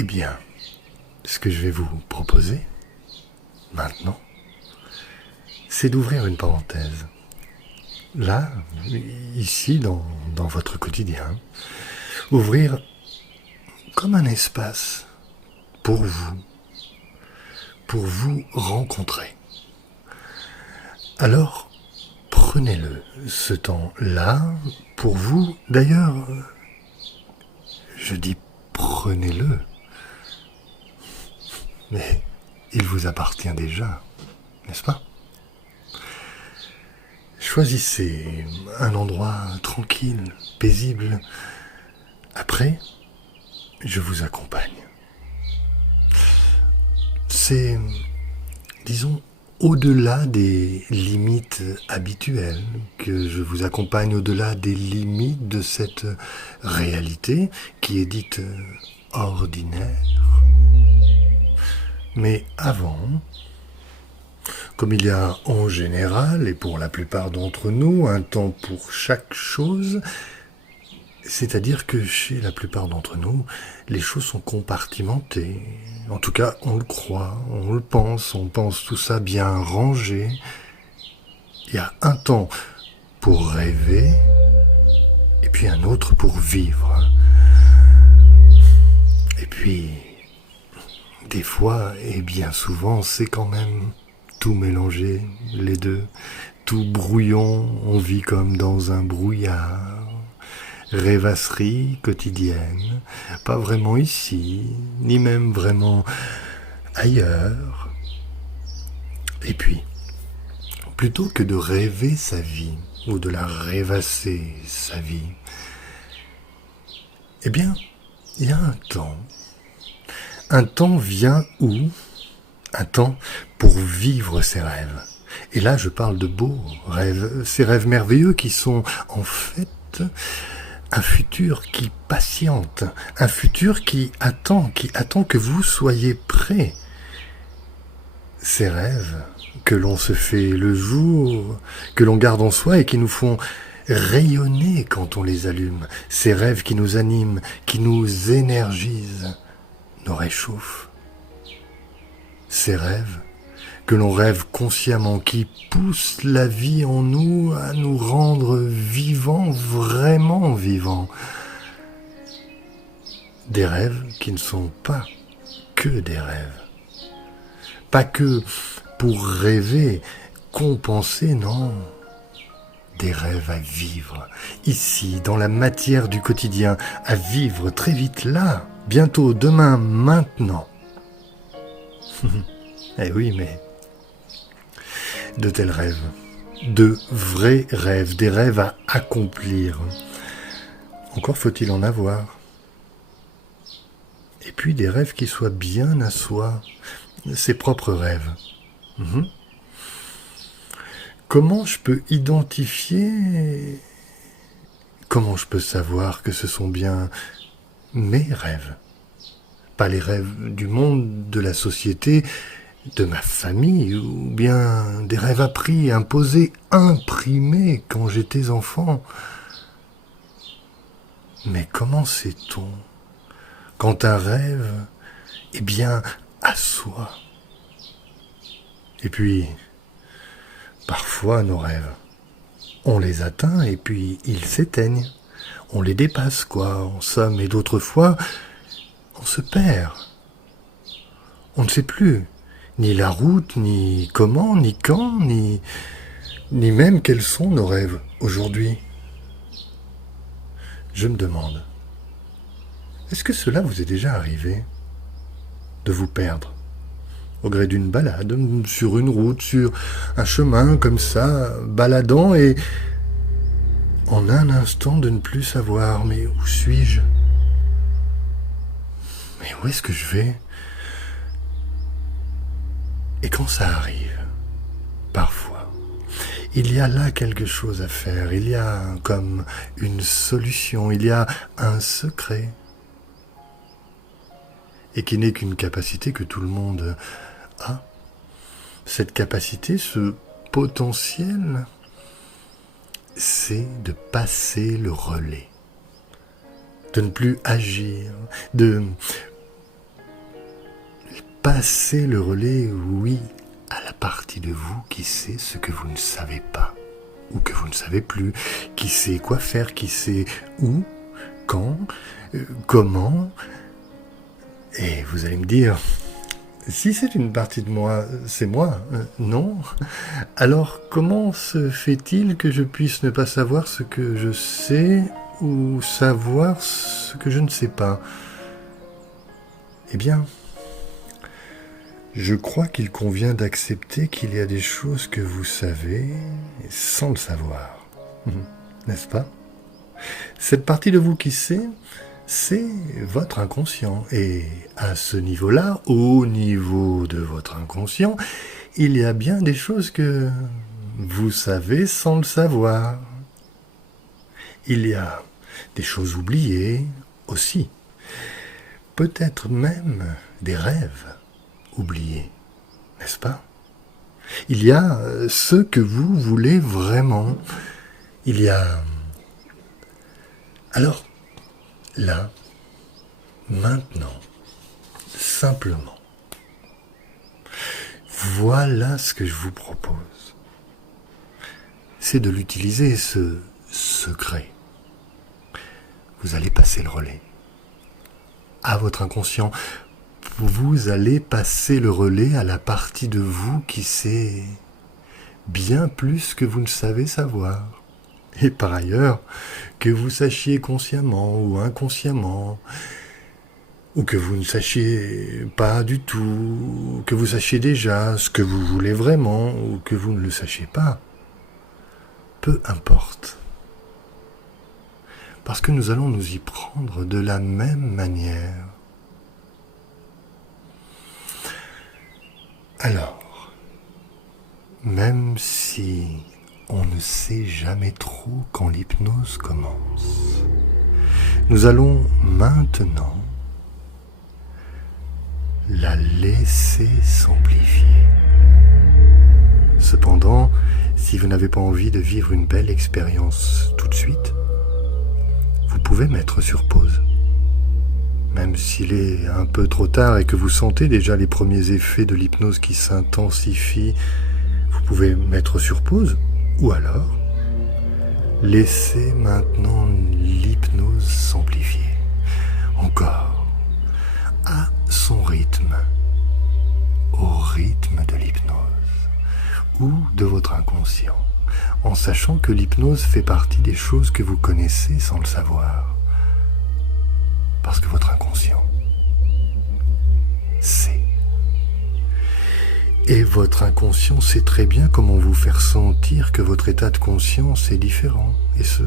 Eh bien, ce que je vais vous proposer, maintenant, c'est d'ouvrir une parenthèse. Là, ici, dans votre quotidien, ouvrir comme un espace pour vous rencontrer. Alors, prenez-le, ce temps-là, pour vous. D'ailleurs, je dis prenez-le, mais il vous appartient déjà, n'est-ce pas ? Choisissez un endroit tranquille, paisible. Après, je vous accompagne. C'est, disons, au-delà des limites habituelles que je vous accompagne, au-delà des limites de cette réalité qui est dite ordinaire. Mais avant, comme il y a en général, et pour la plupart d'entre nous, un temps pour chaque chose, c'est-à-dire que chez la plupart d'entre nous, les choses sont compartimentées. En tout cas, on le croit, on pense tout ça bien rangé. Il y a un temps pour rêver, et puis un autre pour vivre. Et puis, des fois, et bien souvent, c'est quand même tout mélangé, les deux. Tout brouillon, on vit comme dans un brouillard. Rêvasserie quotidienne, pas vraiment ici, ni même vraiment ailleurs. Et puis, plutôt que de rêver sa vie, ou de la rêvasser sa vie, eh bien, il y a un temps. Un temps vient où ? Un temps pour vivre ses rêves. Et là, je parle de beaux rêves, ces rêves merveilleux qui sont en fait un futur qui patiente, un futur qui attend que vous soyez prêts. Ces rêves que l'on se fait le jour, que l'on garde en soi et qui nous font rayonner quand on les allume. Ces rêves qui nous animent, qui nous énergisent, nous réchauffent. Ces rêves que l'on rêve consciemment, qui poussent la vie en nous à nous rendre vivants, vraiment vivants. Des rêves qui ne sont pas que des rêves. Pas que pour rêver, compenser, non. Des rêves à vivre, ici, dans la matière du quotidien, à vivre très vite là, bientôt, demain, maintenant. Eh oui, mais de tels rêves, de vrais rêves, des rêves à accomplir. Encore faut-il en avoir. Et puis des rêves qui soient bien à soi, ses propres rêves. Comment je peux identifier, comment je peux savoir que ce sont bien mes rêves ? Pas les rêves du monde, de la société, de ma famille, ou bien des rêves appris, imposés, imprimés quand j'étais enfant. Mais comment sait-on quand un rêve est bien à soi ? Et puis, parfois nos rêves, on les atteint et puis ils s'éteignent. On les dépasse, quoi, en somme, et d'autres fois, on se perd. On ne sait plus ni la route, ni comment, ni quand, ni même quels sont nos rêves aujourd'hui. Je me demande, est-ce que cela vous est déjà arrivé de vous perdre au gré d'une balade, sur une route, sur un chemin comme ça, baladant et en un instant de ne plus savoir, mais où suis-je ? Mais où est-ce que je vais ? Et quand ça arrive, parfois, il y a là quelque chose à faire, il y a comme une solution, il y a un secret, et qui n'est qu'une capacité que tout le monde a. Cette capacité, ce potentiel, c'est de passer le relais, de ne plus agir, de passer le relais, oui, à la partie de vous qui sait ce que vous ne savez pas, ou que vous ne savez plus, qui sait quoi faire, qui sait où, quand, comment. Et vous allez me dire, si c'est une partie de moi, c'est moi, non? Alors comment se fait-il que je puisse ne pas savoir ce que je sais ou savoir ce que je ne sais pas? Eh bien, je crois qu'il convient d'accepter qu'il y a des choses que vous savez sans le savoir. N'est-ce pas? Cette partie de vous qui sait, c'est votre inconscient. Et à ce niveau-là, au niveau de votre inconscient, il y a bien des choses que vous savez sans le savoir. Il y a des choses oubliées aussi. Peut-être même des rêves oubliés, n'est-ce pas? Il y a ce que vous voulez vraiment. Il y a... Alors, là, maintenant, simplement, voilà ce que je vous propose. C'est de l'utiliser, ce secret. Vous allez passer le relais à votre inconscient. Vous allez passer le relais à la partie de vous qui sait bien plus que vous ne savez savoir. Et par ailleurs, que vous sachiez consciemment ou inconsciemment, ou que vous ne sachiez pas du tout, que vous sachiez déjà ce que vous voulez vraiment, ou que vous ne le sachiez pas, peu importe. Parce que nous allons nous y prendre de la même manière. Alors, même si on ne sait jamais trop quand l'hypnose commence, nous allons maintenant la laisser s'amplifier. Cependant, si vous n'avez pas envie de vivre une belle expérience tout de suite, vous pouvez mettre sur pause. Même s'il est un peu trop tard et que vous sentez déjà les premiers effets de l'hypnose qui s'intensifient, vous pouvez mettre sur pause, ou alors laissez maintenant l'hypnose s'amplifier. Encore, à son rythme, au rythme de l'hypnose ou de votre inconscient, en sachant que l'hypnose fait partie des choses que vous connaissez sans le savoir. Parce que votre inconscient sait. Et votre inconscient sait très bien comment vous faire sentir que votre état de conscience est différent. Et ce,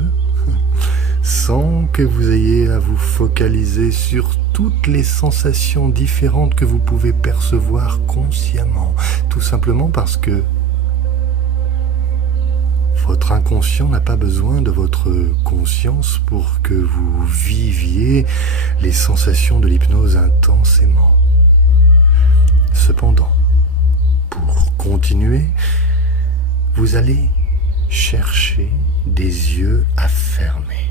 sans que vous ayez à vous focaliser sur toutes les sensations différentes que vous pouvez percevoir consciemment. Tout simplement parce que votre inconscient n'a pas besoin de votre conscience pour que vous viviez les sensations de l'hypnose intensément. Cependant, pour continuer, vous allez chercher des yeux à fermer.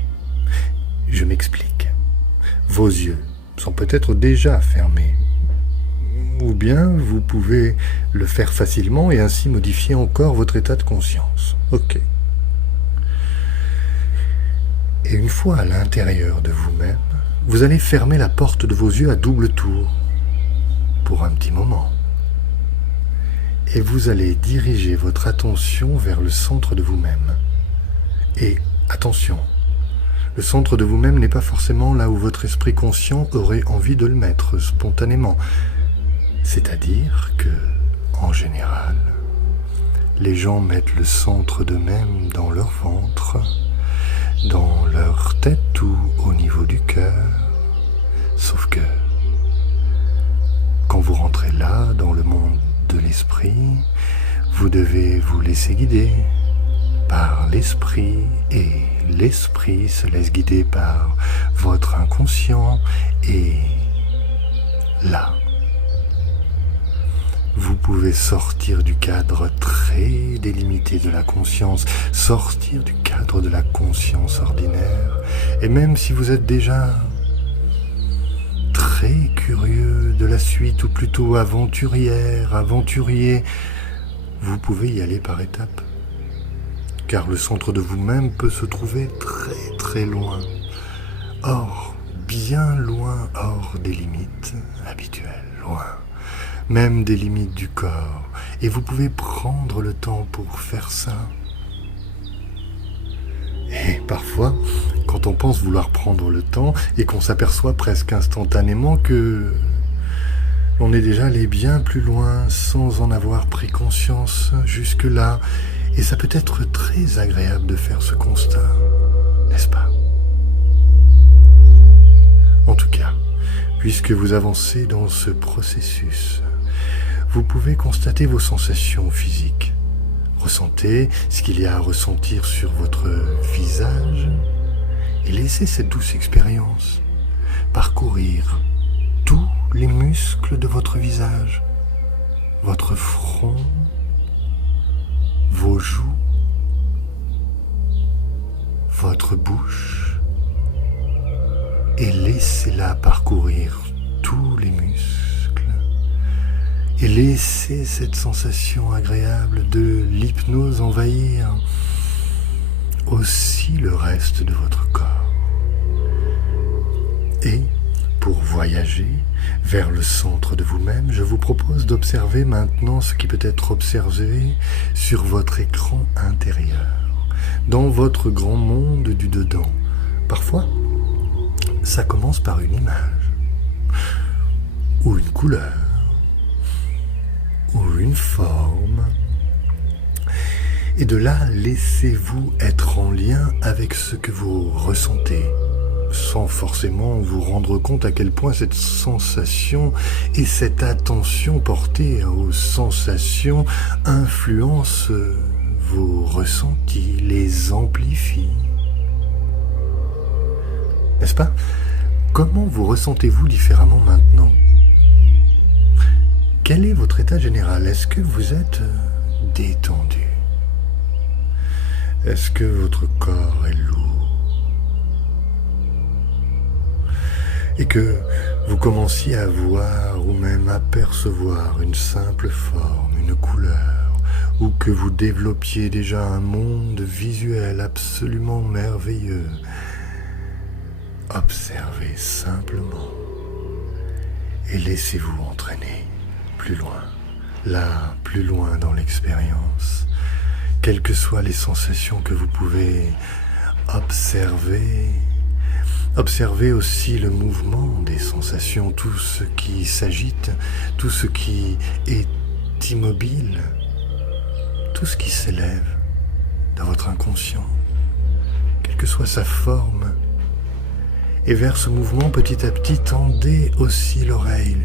Je m'explique. Vos yeux sont peut-être déjà fermés. Ou bien vous pouvez le faire facilement et ainsi modifier encore votre état de conscience. Ok. Et une fois à l'intérieur de vous-même, vous allez fermer la porte de vos yeux à double tour pour un petit moment. Et vous allez diriger votre attention vers le centre de vous-même. Et attention, le centre de vous-même n'est pas forcément là où votre esprit conscient aurait envie de le mettre spontanément. C'est-à-dire que, en général, les gens mettent le centre d'eux-mêmes dans leur ventre, dans leur tête ou au niveau du cœur. Sauf que, quand vous rentrez là, dans le monde de l'esprit, vous devez vous laisser guider par l'esprit et l'esprit se laisse guider par votre inconscient et là, vous pouvez sortir du cadre très délimité de la conscience, sortir du cadre de la conscience ordinaire. Et même si vous êtes déjà très très curieux de la suite, ou plutôt aventurière, aventurier, vous pouvez y aller par étapes. Car le centre de vous-même peut se trouver très très loin, hors, bien loin, hors des limites habituelles, loin, même des limites du corps. Et vous pouvez prendre le temps pour faire ça. Et parfois, quand on pense vouloir prendre le temps et qu'on s'aperçoit presque instantanément que on est déjà allé bien plus loin sans en avoir pris conscience jusque-là, et ça peut être très agréable de faire ce constat, n'est-ce pas? En tout cas, puisque vous avancez dans ce processus, vous pouvez constater vos sensations physiques. Ressentez ce qu'il y a à ressentir sur votre visage et laissez cette douce expérience parcourir tous les muscles de votre visage, votre front, vos joues, votre bouche, et laissez-la parcourir tous les muscles. Et laissez cette sensation agréable de l'hypnose envahir aussi le reste de votre corps. Et pour voyager vers le centre de vous-même, je vous propose d'observer maintenant ce qui peut être observé sur votre écran intérieur, dans votre grand monde du dedans. Parfois, ça commence par une image, ou une couleur, ou une forme. Et de là, laissez-vous être en lien avec ce que vous ressentez, sans forcément vous rendre compte à quel point cette sensation et cette attention portée aux sensations influencent vos ressentis, les amplifient. N'est-ce pas? Comment vous ressentez-vous différemment maintenant? Quel est votre état général? Est-ce que vous êtes détendu? Est-ce que votre corps est lourd? Et que vous commenciez à voir ou même à percevoir une simple forme, une couleur, ou que vous développiez déjà un monde visuel absolument merveilleux. Observez simplement et laissez-vous entraîner plus loin, là, plus loin dans l'expérience. Quelles que soient les sensations que vous pouvez observer, observez aussi le mouvement des sensations, tout ce qui s'agite, tout ce qui est immobile, tout ce qui s'élève dans votre inconscient, quelle que soit sa forme. Et vers ce mouvement, petit à petit, tendez aussi l'oreille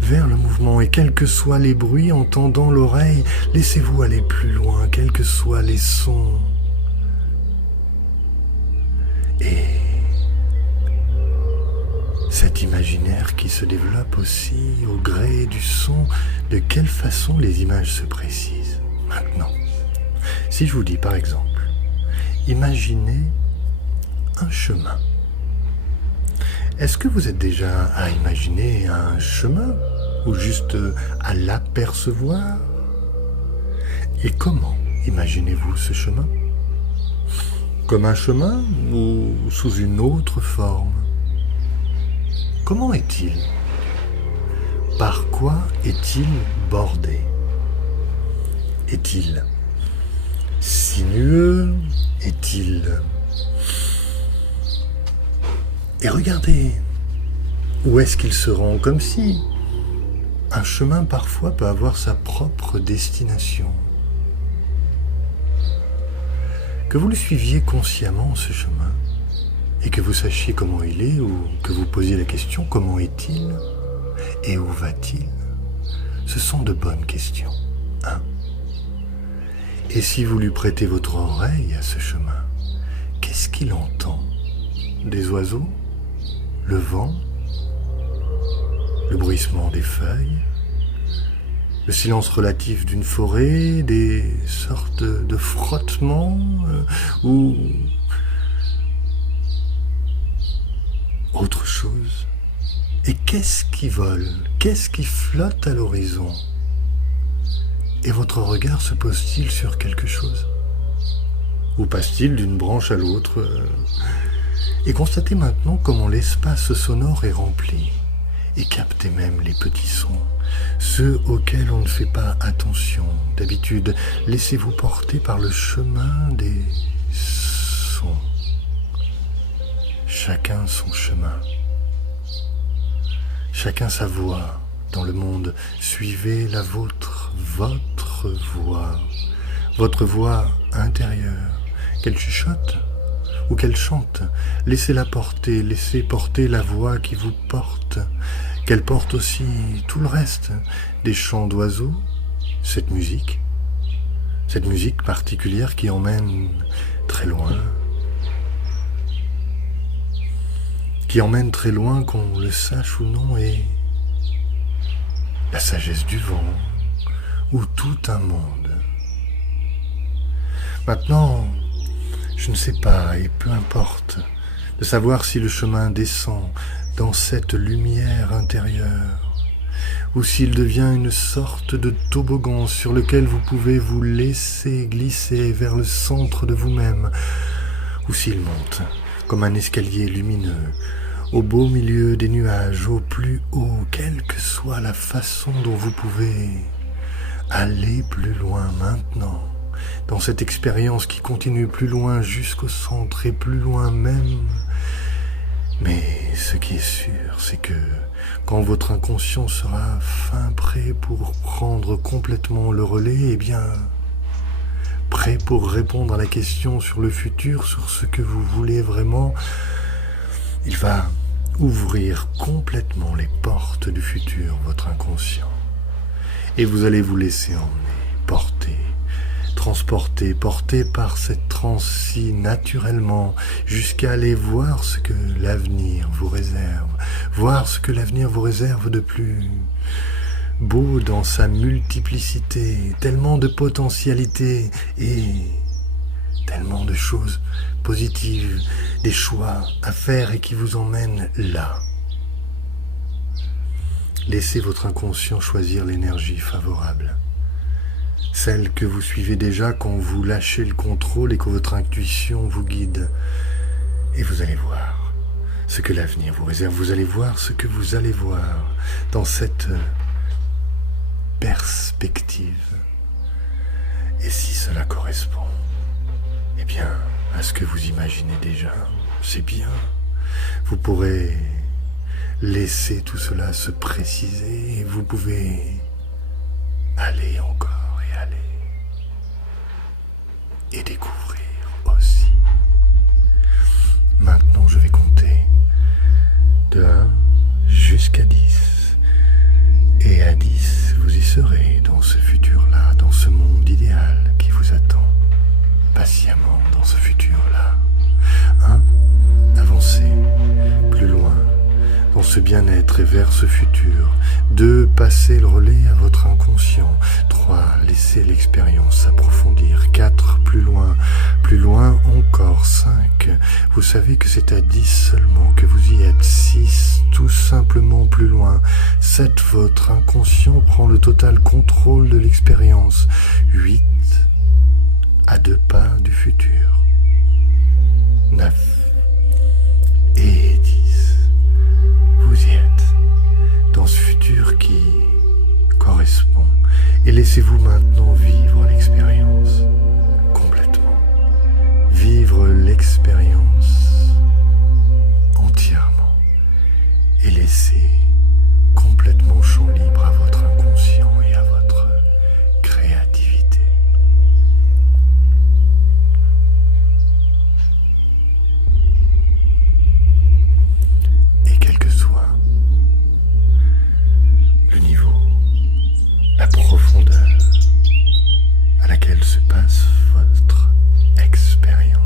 vers le mouvement. Et quels que soient les bruits, en tendant l'oreille, laissez-vous aller plus loin, quels que soient les sons. Et cet imaginaire qui se développe aussi au gré du son, de quelle façon les images se précisent. Maintenant, si je vous dis par exemple, imaginez un chemin. Est-ce que vous êtes déjà à imaginer un chemin ou juste à l'apercevoir? Et comment imaginez-vous ce chemin? Comme un chemin ou sous une autre forme? Comment est-il? Par quoi est-il bordé? Est-il sinueux? Est-il... Et regardez, où est-ce qu'il se rend? Comme si un chemin parfois peut avoir sa propre destination. Que vous le suiviez consciemment, ce chemin, et que vous sachiez comment il est, ou que vous posiez la question, comment est-il et où va-t-il? Ce sont de bonnes questions, hein? Et si vous lui prêtez votre oreille à ce chemin, qu'est-ce qu'il entend? Des oiseaux? Le vent, le bruissement des feuilles, le silence relatif d'une forêt, des sortes de frottements ou autre chose. Et qu'est-ce qui vole? Qu'est-ce qui flotte à l'horizon? Et votre regard se pose-t-il sur quelque chose? Ou passe-t-il d'une branche à l'autre? Et constatez maintenant comment l'espace sonore est rempli. Et captez même les petits sons, ceux auxquels on ne fait pas attention. D'habitude, laissez-vous porter par le chemin des sons. Chacun son chemin. Chacun sa voie dans le monde. Suivez la vôtre, votre voix intérieure. Qu'elle chuchote ou qu'elle chante, laissez-la porter, laissez porter la voix qui vous porte, qu'elle porte aussi tout le reste, des chants d'oiseaux, cette musique particulière qui emmène très loin, qu'on le sache ou non, et la sagesse du vent, ou tout un monde. Maintenant, je ne sais pas, et peu importe, de savoir si le chemin descend dans cette lumière intérieure, ou s'il devient une sorte de toboggan sur lequel vous pouvez vous laisser glisser vers le centre de vous-même, ou s'il monte comme un escalier lumineux, au beau milieu des nuages, au plus haut, quelle que soit la façon dont vous pouvez aller plus loin maintenant, dans cette expérience qui continue plus loin jusqu'au centre et plus loin même. Mais ce qui est sûr, c'est que quand votre inconscient sera fin prêt pour prendre complètement le relais, eh bien, prêt pour répondre à la question sur le futur, sur ce que vous voulez vraiment, il va ouvrir complètement les portes du futur, votre inconscient. Et vous allez vous laisser emmener, porter, transporté, porté par cette transe si naturellement, jusqu'à aller voir ce que l'avenir vous réserve, voir ce que l'avenir vous réserve de plus beau dans sa multiplicité, tellement de potentialités et tellement de choses positives, des choix à faire et qui vous emmènent là. Laissez votre inconscient choisir l'énergie favorable. Celle que vous suivez déjà quand vous lâchez le contrôle et que votre intuition vous guide. Et vous allez voir ce que l'avenir vous réserve. Vous allez voir ce que vous allez voir dans cette perspective. Et si cela correspond, eh bien, à ce que vous imaginez déjà, c'est bien. Vous pourrez laisser tout cela se préciser et vous pouvez aller encore et aller et découvrir aussi. Maintenant, je vais compter de 1 jusqu'à 10. Et à 10, vous y serez dans ce futur-là, dans ce monde idéal qui vous attend patiemment dans ce futur-là. 1, avancez plus loin dans ce bien-être et vers ce futur. 2, passez le relais à votre inconscient. 3, laissez l'expérience s'approfondir. 4, plus loin encore. 5, vous savez que c'est à 10 seulement que vous y êtes. 6, tout simplement plus loin. 7, votre inconscient prend le total contrôle de l'expérience. 8, à 2 pas du futur. 9 et 10. Vous y êtes, dans ce futur qui correspond. Et laissez-vous maintenant vivre l'expérience complètement. Vivre l'expérience entièrement. Et laissez complètement champ libre à votre inconscient et à votre créativité. La profondeur à laquelle se passe votre expérience.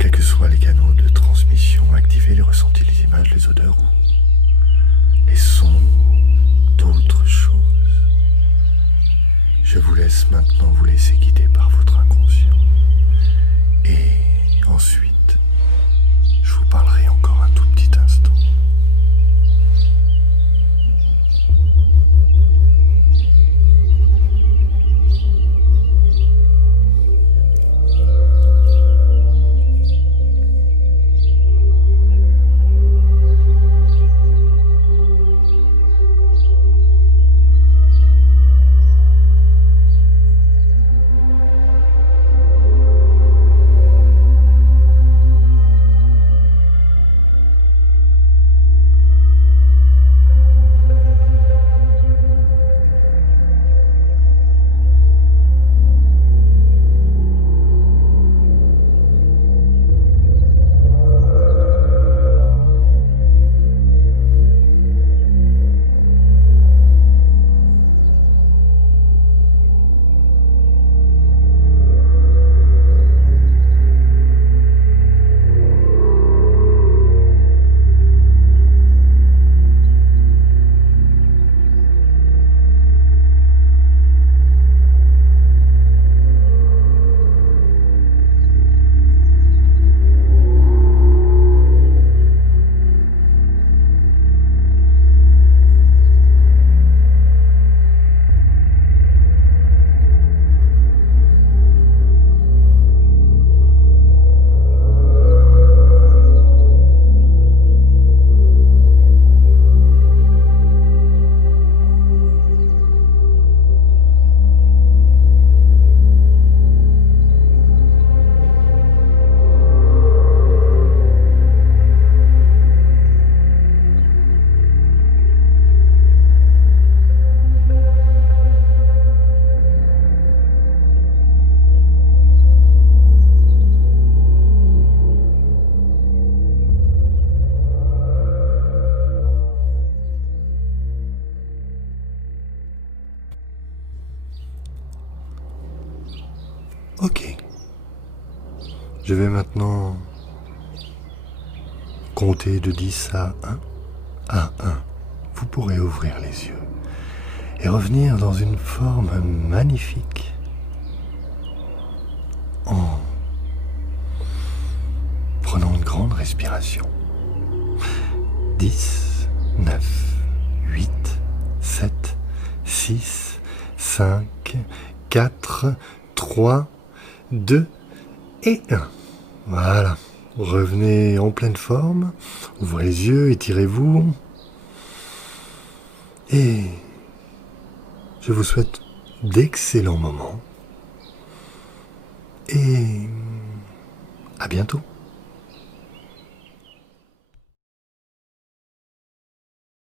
Quels que soient les canaux de transmission, activez les ressentis, les images, les odeurs ou les sons ou d'autres choses. Je vous laisse maintenant vous laisser guider par votre inconscient. Et ensuite, je vous parlerai encore un tout petit peu. Ok. Je vais maintenant compter de 10 à 1. À 1, vous pourrez ouvrir les yeux et revenir dans une forme magnifique en prenant une grande respiration. 10, 9, 8, 7, 6, 5, 4, 3, 2 et 1. Voilà. Revenez en pleine forme. Ouvrez les yeux, étirez-vous. Et je vous souhaite d'excellents moments. Et à bientôt.